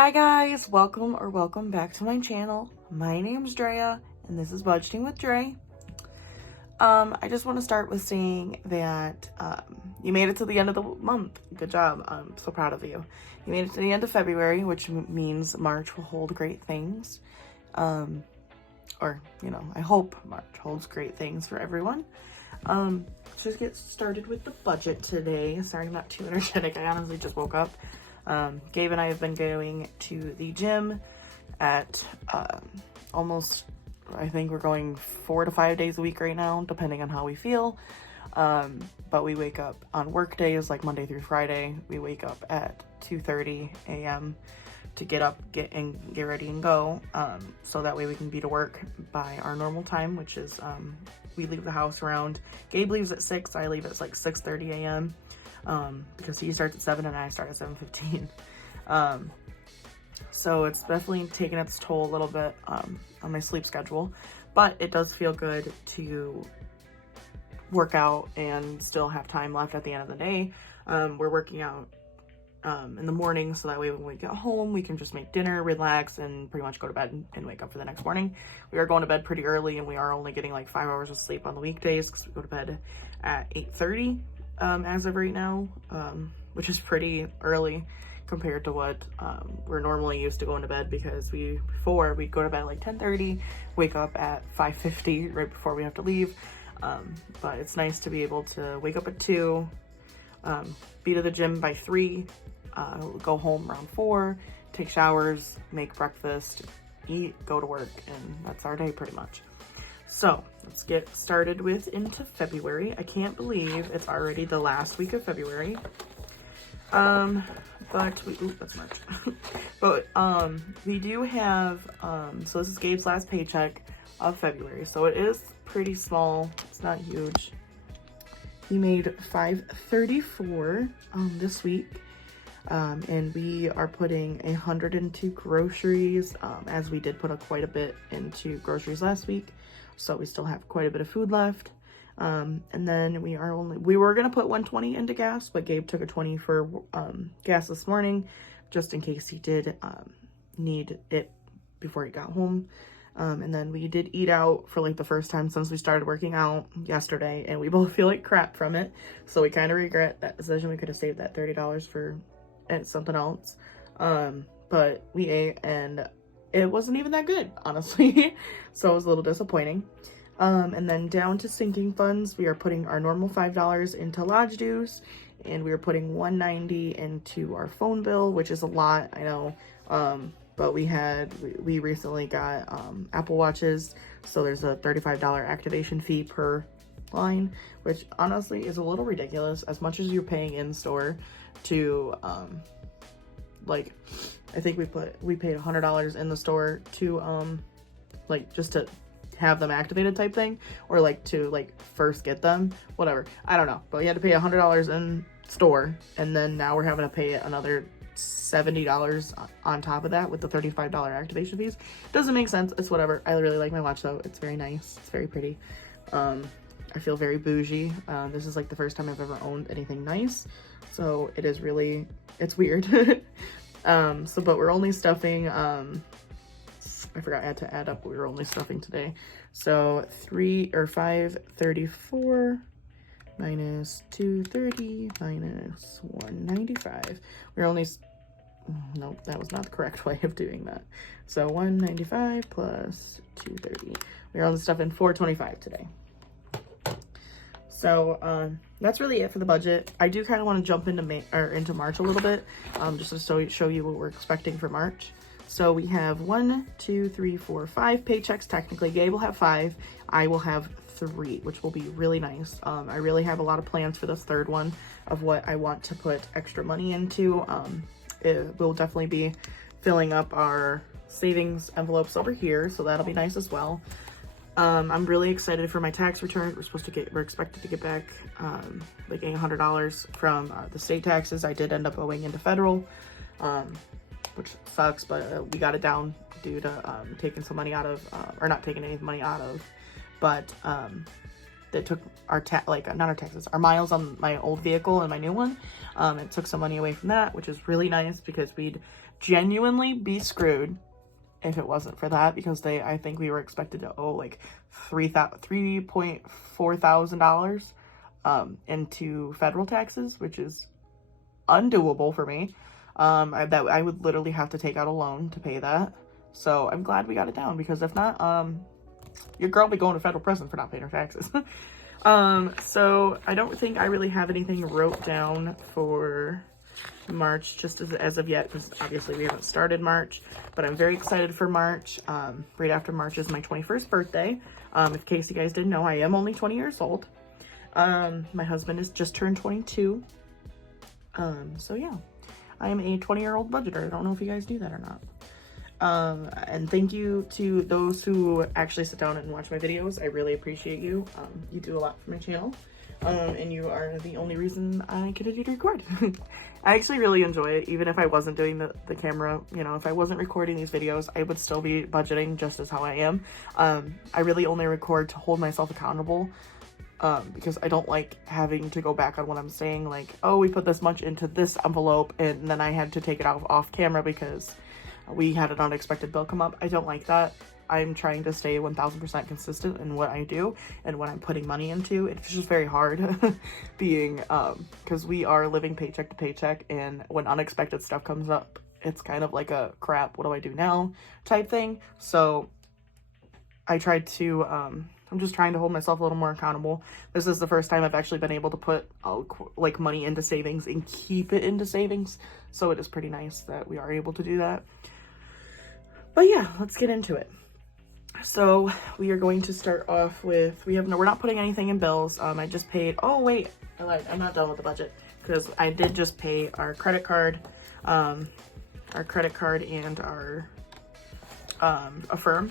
Hi guys, welcome back to my channel. My name's Dreia and this is Budgeting with Dre. I just want to start with saying that you made it to the end of the month. Good job. I'm so proud of you. You made it to the end of February, which means March will hold great things. I hope March holds great things for everyone. Let's just get started with the budget today. Sorry, I'm not too energetic. I honestly just woke up. Gabe and I have been going to the gym at I think we're going 4 to 5 days a week right now, depending on how we feel. But we wake up on work days, like Monday through Friday. We wake up at 2:30 a.m. to get up, get ready and go. So that way we can be to work by our normal time, which is we leave the house around, Gabe leaves at 6, I leave at like 6:30 a.m. Because he starts at 7 and I start at 7:15. So it's definitely taken its toll a little bit on my sleep schedule, but it does feel good to work out and still have time left at the end of the day. We're working out in the morning, so that way when we get home we can just make dinner, relax, and pretty much go to bed and wake up for the next morning. We are going to bed pretty early and we are only getting like 5 hours of sleep on the weekdays because we go to bed at 8:30 as of right now, which is pretty early compared to what we're normally used to going to bed, because before we'd go to bed like 10:30, wake up at 5:50 right before we have to leave. But it's nice to be able to wake up at 2, be to the gym by 3, go home around 4, take showers, make breakfast, eat, go to work, and that's our day pretty much. So let's get started into February. I can't believe it's already the last week of February. That's March. But we do have so this is Gabe's last paycheck of February, so it is pretty small. It's not huge. He made $534 this week, and we are putting 102 groceries, as we did put quite a bit into groceries last week, so we still have quite a bit of food left. And then we were gonna put 120 into gas, but Gabe took a 20 for gas this morning, just in case he did need it before he got home. And then we did eat out for like the first time since we started working out yesterday, and we both feel like crap from it, so we kind of regret that decision. We could have saved that $30 for something else, but we ate and it wasn't even that good, honestly. So it was a little disappointing. And then down to sinking funds, we are putting our normal $5 into lodge dues, and we are putting $190 into our phone bill, which is a lot, I know. But we recently got Apple Watches, so there's a $35 activation fee per line, which honestly is a little ridiculous, as much as you're paying in store to like, I think we paid $100 in the store to like just to have them activated type thing, or like to like first get them, whatever, I don't know, but you had to pay $100 in store, and then now we're having to pay another $70 on top of that with the $35 activation fees. Doesn't make sense. It's whatever. I really like my watch though. It's very nice. It's very pretty. I feel very bougie. This is like the first time I've ever owned anything nice, so it is really, it's weird. But we're only stuffing, I forgot I had to add up what we were only stuffing today. So 534 minus 230 minus 195. We're only, nope, that was not the correct way of doing that. So 195 plus 230. We're only stuffing 425 today. So that's really it for the budget. I do kind of want to jump into March a little bit, just to show you what we're expecting for March. So we have 5 paychecks. Technically, Gabe will have 5. I will have 3, which will be really nice. I really have a lot of plans for this third one of what I want to put extra money into. It will definitely be filling up our savings envelopes over here, so that'll be nice as well. I'm really excited for my tax return. We're expected to get back like $100 from the state taxes. I did end up owing into federal, which sucks, but we got it down due to taking some money out of, or not taking any money out of, but that took our not our taxes, our miles on my old vehicle and my new one. It took some money away from that, which is really nice because we'd genuinely be screwed if it wasn't for that, because I think we were expected to owe like $3.4 thousand into federal taxes, which is undoable for me. I would literally have to take out a loan to pay that. So I'm glad we got it down, because if not, your girl be going to federal prison for not paying her taxes. So I don't think I really have anything wrote down for March just as of yet, because obviously we haven't started March, but I'm very excited for March. Right after March is my 21st birthday. In case you guys didn't know, I am only 20 years old. My husband has just turned 22. So yeah, I am a 20-year-old budgeter. I don't know if you guys do that or not. And thank you to those who actually sit down and watch my videos. I really appreciate you. You do a lot for my channel. And you are the only reason I continue to record. I actually really enjoy it. Even if I wasn't doing the camera, you know, if I wasn't recording these videos, I would still be budgeting just as how I am. I really only record to hold myself accountable. Because I don't like having to go back on what I'm saying, like, oh, we put this much into this envelope and then I had to take it off camera because we had an unexpected bill come up. I don't like that. I'm trying to stay 1000% consistent in what I do and what I'm putting money into. It's just very hard being, because we are living paycheck to paycheck, and when unexpected stuff comes up, it's kind of like a crap, what do I do now type thing. So I tried to, I'm just trying to hold myself a little more accountable. This is the first time I've actually been able to put like money into savings and keep it into savings. So it is pretty nice that we are able to do that. But yeah, let's get into it. So we are going to start off with, we're not putting anything in bills. I just paid, oh wait, I lied, I'm not done with the budget, because I did just pay our credit card and our Affirm.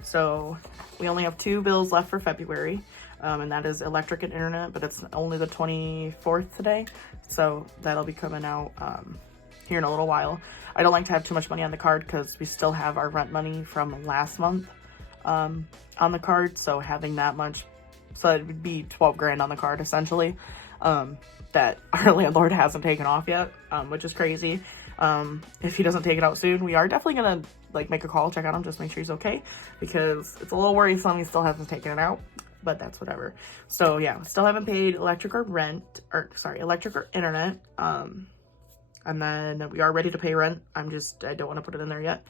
So we only have 2 bills left for February, and that is electric and internet, but it's only the 24th today, so that'll be coming out here in a little while. I don't like to have too much money on the card because we still have our rent money from last month on the card, so having that much, so it would be 12 grand on the card essentially, that our landlord hasn't taken off yet, which is crazy. If he doesn't take it out soon, we are definitely gonna like make a call, check on him, just make sure he's okay, because it's a little worrisome he still hasn't taken it out, but that's whatever. So yeah, still haven't paid electric or internet. And then we are ready to pay rent. I don't want to put it in there yet.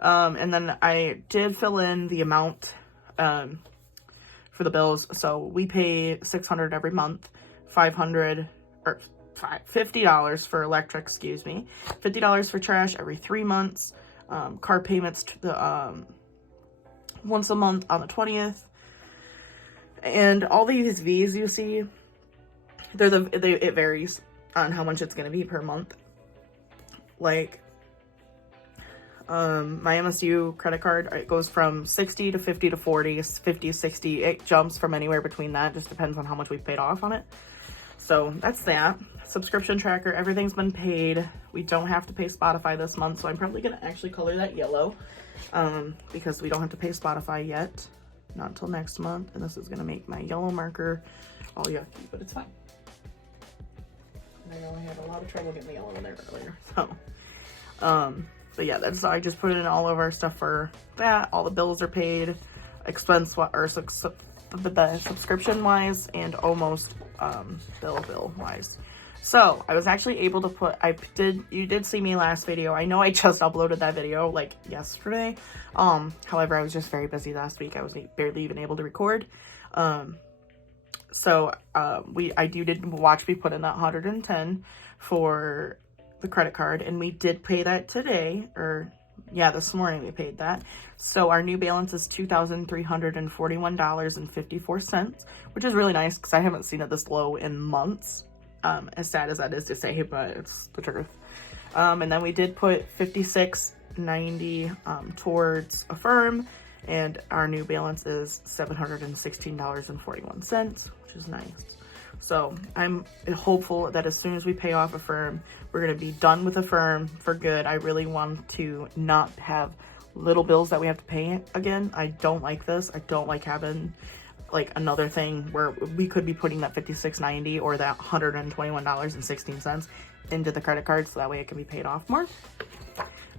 And then I did fill in the amount for the bills. So we pay $600 every month, $50 for electric, $50 for trash every 3 months, car payments to the once a month on the 20th. And all these V's you see, it varies on how much it's going to be per month. Like, my MSU credit card, it goes from 60 to 50 to 40, 50, 60. It jumps from anywhere between that. Just depends on how much we've paid off on it. So that's that. Subscription tracker, everything's been paid. We don't have to pay Spotify this month, so I'm probably going to actually color that yellow, because we don't have to pay Spotify yet. Not until next month. And this is going to make my yellow marker all yucky, but it's fine. I know I had a lot of trouble getting the yellow in there earlier, so, but yeah, I just put in all of our stuff for that. All the bills are paid, subscription wise, and almost, bill wise. So I was actually able to put, you did see me last video. I know I just uploaded that video like yesterday. However, I was just very busy last week. I was barely even able to record. So I did watch me put in that 110 for the credit card, and we did pay that today, or yeah, this morning we paid that. So our new balance is $2,341.54, which is really nice because I haven't seen it this low in months. As sad as that is to say, but it's the truth. And then we did put $56.90 towards Affirm, and our new balance is $716.41, which is nice. So I'm hopeful that as soon as we pay off Affirm, we're going to be done with Affirm for good. I really want to not have little bills that we have to pay again. I don't like this. I don't like having like another thing where we could be putting that $56.90 or that $121.16 into the credit card, so that way it can be paid off more.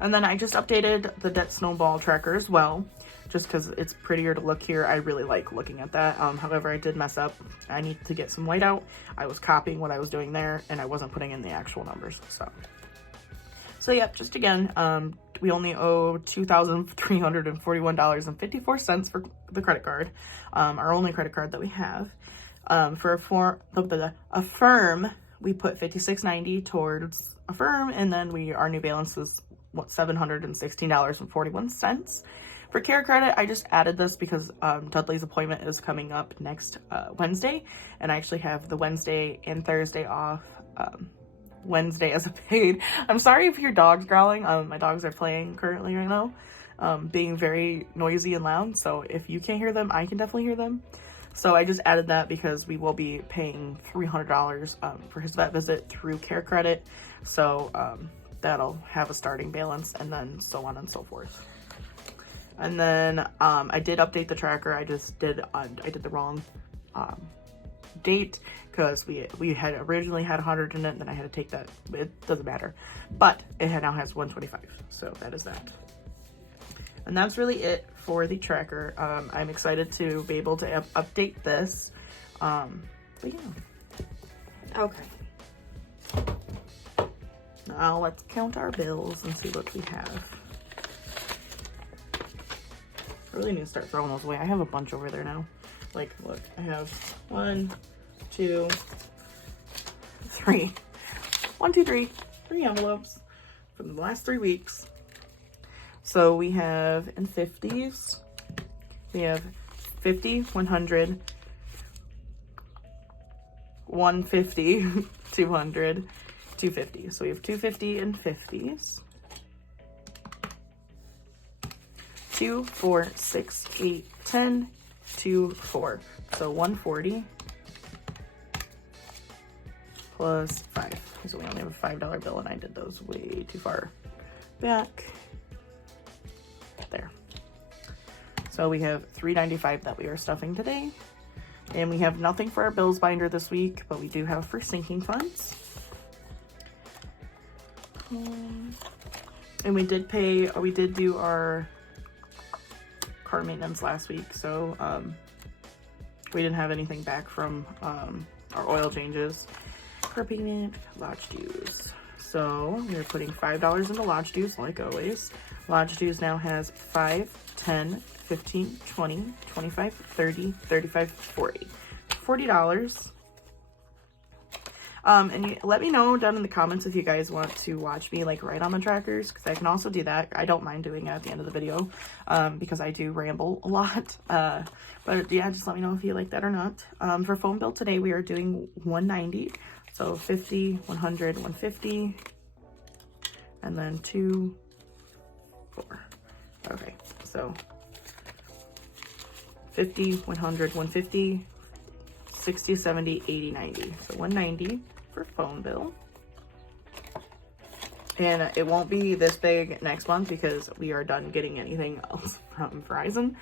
And then I just updated the debt snowball tracker as well, just because it's prettier to look here. I really like looking at that. However, I did mess up. I need to get some white out. I was copying what I was doing there, and I wasn't putting in the actual numbers. So yep, just again, we only owe $2,341.54 for the credit card, our only credit card that we have. For Affirm, we put $56.90 towards Affirm, and then our new balance was $716.41. For Care Credit, I just added this because Dudley's appointment is coming up next Wednesday, and I actually have the Wednesday and Thursday off. Wednesday as a paid. I'm sorry if your dog's growling. My dogs are playing currently right now, being very noisy and loud. So if you can't hear them, I can definitely hear them. So I just added that because we will be paying $300 for his vet visit through Care Credit. So that'll have a starting balance, and then so on and so forth. And then I did update the tracker. I did the wrong date because we had originally had 100 in it, and then I had to take that. It doesn't matter, but it now has 125, so that is that. And that's really it for the tracker. I'm excited to be able to update this, but yeah. Okay, now let's count our bills and see what we have. I really need to start throwing those away. I have a bunch over there now. Like, look, I have 1, 2, 3. 1, 2, 3. 3 envelopes from the last 3 weeks. So we have in 50s. We have 50, 100, 150, 200, 250. So we have 250 in 50s. 2, 4, 6, 8, 10, 2, 4. So 140 plus 5. So we only have a $5 bill, and I did those way too far back. There. So we have $3.95 that we are stuffing today. And we have nothing for our bills binder this week, but we do have for sinking funds. And we did do our car maintenance last week, so we didn't have anything back from our oil changes. Car payment, lodge dues. So we're putting $5 into lodge dues like always. Lodge dues now has 5, 10, 15, 20, 25, 30, 35, 40. $40. And let me know down in the comments if you guys want to watch me like write on the trackers, because I can also do that. I don't mind doing it at the end of the video, because I do ramble a lot. But yeah, just let me know if you like that or not. For phone bill today, we are doing $190. So 50, 100, 150, and then 2, 4. Okay, so 50, 100, 150, 60, 70, 80, 90. So 190 for phone bill. And it won't be this big next month because we are done getting anything else from Verizon.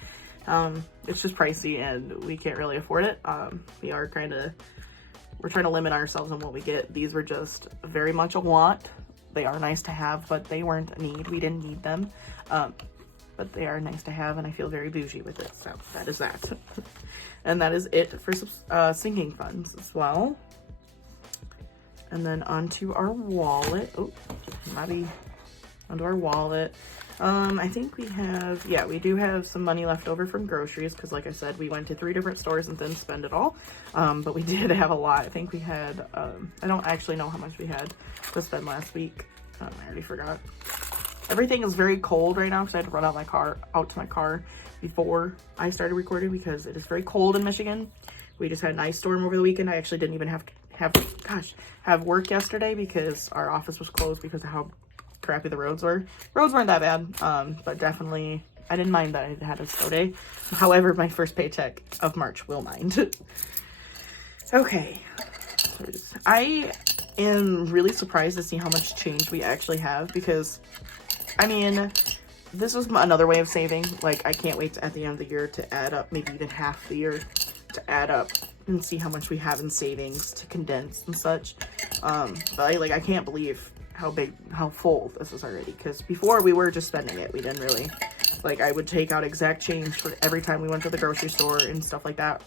It's just pricey and we can't really afford it. We're trying to limit ourselves on what we get. These were just very much a want. They are nice to have, but they weren't a need. We didn't need them. But they are nice to have, and I feel very bougie with it. So that is that. And that is it for sinking funds as well. And then onto our wallet. Oh, maybe onto our wallet. I think we do have some money left over from groceries, because like I said, we went to 3 different stores and didn't spend it all. But we did have a lot. I think we had, I don't actually know how much we had to spend last week. I already forgot. Everything is very cold right now because I had to run out to my car before I started recording because it is very cold in Michigan. We just had an ice storm over the weekend. I actually didn't even have work yesterday because our office was closed because of how crappy the roads were. Roads weren't that bad, but definitely I didn't mind that I had a snow day. However, my first paycheck of March will mind. Okay. I am really surprised to see how much change we actually have because, I mean, this was another way of saving. Like, I can't wait at the end of the year to add up maybe even half the year to add up and see how much we have in savings to condense and such. But I can't believe how full this is already, because before we were just spending it. We didn't really, like, I would take out exact change for every time we went to the grocery store and stuff like that.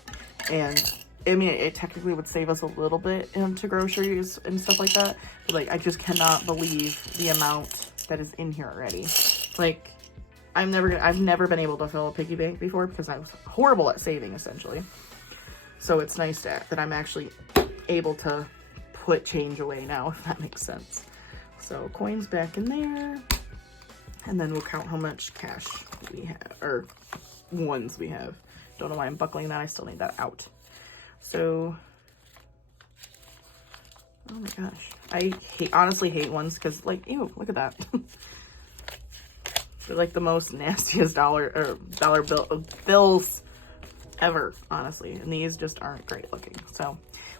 And I mean, it technically would save us a little bit into groceries and stuff like that, but like, I just cannot believe the amount that is in here already. Like, I've never been able to fill a piggy bank before because I was horrible at saving, essentially. So it's nice that I'm actually able to put change away now, if that makes sense. So coins back in there, and then we'll count how much cash we have, or ones we have. Don't know why I'm buckling that. I still need that out. So, oh my gosh, I honestly hate ones because, like, ew, look at that. They're like the most nastiest dollar bills ever, honestly. And these just aren't great looking. So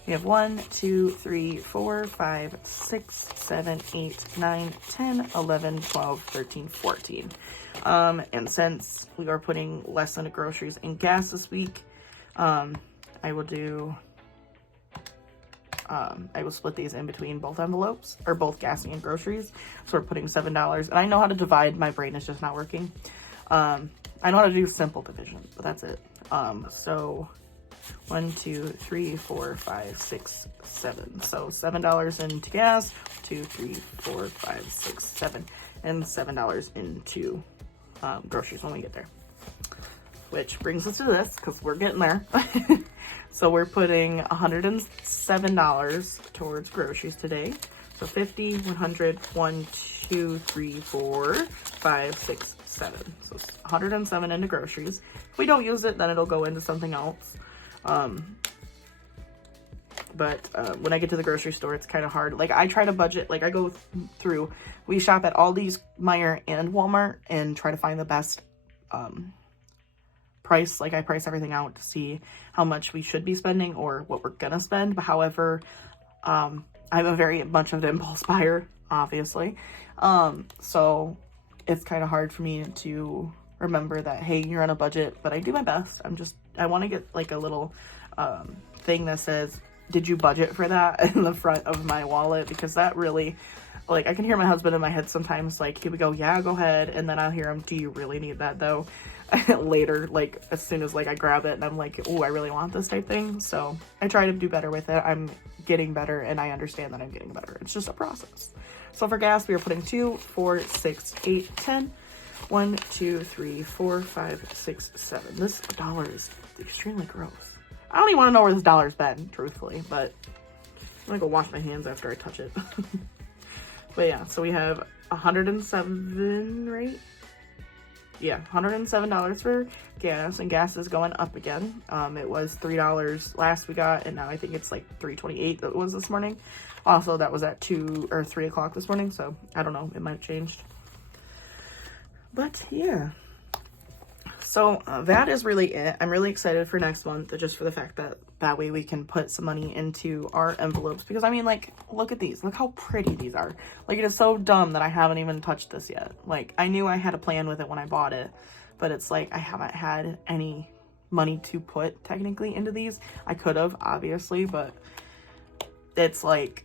we have 1, 2, 3, 4, 5, 6, 7, 8, 9, 10, 11, 12, 13, 14. And since we are putting less into groceries and gas this week, I will split these in between both envelopes, or both gas and groceries. So we're putting $7. And I know how to divide. My brain is just not working. I know how to do simple division, but that's it. So 1, 2, 3, 4, 5, 6, 7. So $7 into gas, 2, 3, 4, 5, 6, 7, and $7 into groceries when we get there. Which brings us to this, because we're getting there. So we're putting $107 towards groceries today. So 50, 100, 1, 2, 3, 4, 5, 6, 7. So 107 into groceries. If we don't use it, then it'll go into something else. But when I get to the grocery store, it's kind of hard. Like, I try to budget. Like, I go through, we shop at Aldi's, Meijer, and Walmart, and try to find the best price. Like, I price everything out to see how much we should be spending or what we're gonna spend. But however, I'm a very much of an impulse buyer, obviously. So it's kind of hard for me to remember that, hey, you're on a budget, but I do my best. I want to get like a little thing that says, did you budget for that, in the front of my wallet, because that really, like, I can hear my husband in my head sometimes, like, he would go, yeah, go ahead, and then I'll hear him, do you really need that though? Later, like, as soon as like I grab it and I'm like, oh, I really want this type thing. So I try to do better with it. I'm getting better, and I understand that I'm getting better. It's just a process. So for gas, we are putting 2, 4, 6, 8, 10. 1, 2, 3, 4, 5, 6, 7. This dollar is extremely gross. I don't even want to know where this dollar's been, truthfully, but I'm gonna go wash my hands after I touch it. But yeah, so we have 107, right? Yeah, $107 for gas, and gas is going up again. It was $3 last we got, and now I think it's like $3.28 that it was this morning. Also, that was at 2 or 3 o'clock this morning, so I don't know, it might have changed. But yeah, so that is really it. I'm really excited for next month, just for the fact that that way we can put some money into our envelopes, because I mean, like, look at these, look how pretty these are. Like, it is so dumb that I haven't even touched this yet. Like, I knew I had a plan with it when I bought it, but it's like I haven't had any money to put technically into these. I could have, obviously, but it's like,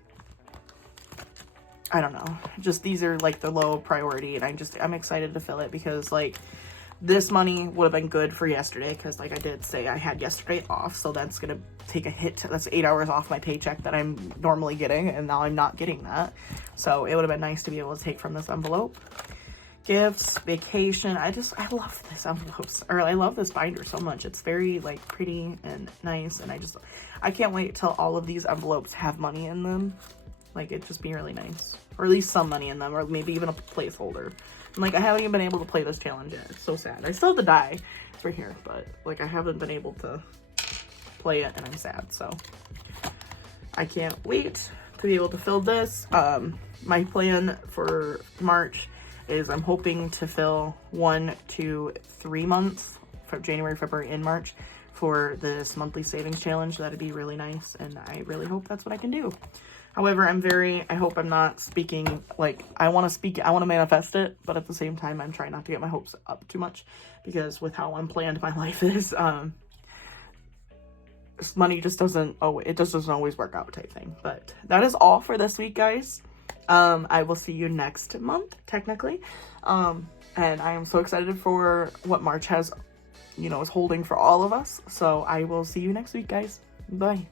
I don't know, just these are like the low priority, and I'm excited to fill it, because like this money would have been good for yesterday, because like I did say, I had yesterday off, so that's gonna take a hit. That's 8 hours off my paycheck that I'm normally getting, and now I'm not getting that. So it would have been nice to be able to take from this envelope. Gifts, vacation, I love this envelopes, or I love this binder so much. It's very like pretty and nice, and I can't wait till all of these envelopes have money in them. Like, it'd just be really nice, or at least some money in them, or maybe even a placeholder. And like, I haven't even been able to play this challenge yet. It's so sad. I still have the die for here, but like, I haven't been able to play it, and I'm sad. So I can't wait to be able to fill this. My plan for March is I'm hoping to fill 1 to 3 months for January, February, and March for this monthly savings challenge. That'd be really nice, and I really hope that's what I can do. However, I hope I'm not speaking, like, I want to manifest it, but at the same time, I'm trying not to get my hopes up too much, because with how unplanned my life is, money just doesn't, oh, it just doesn't always work out type thing. But that is all for this week, guys. I will see you next month, technically. And I am so excited for what March has, you know, is holding for all of us. So I will see you next week, guys. Bye.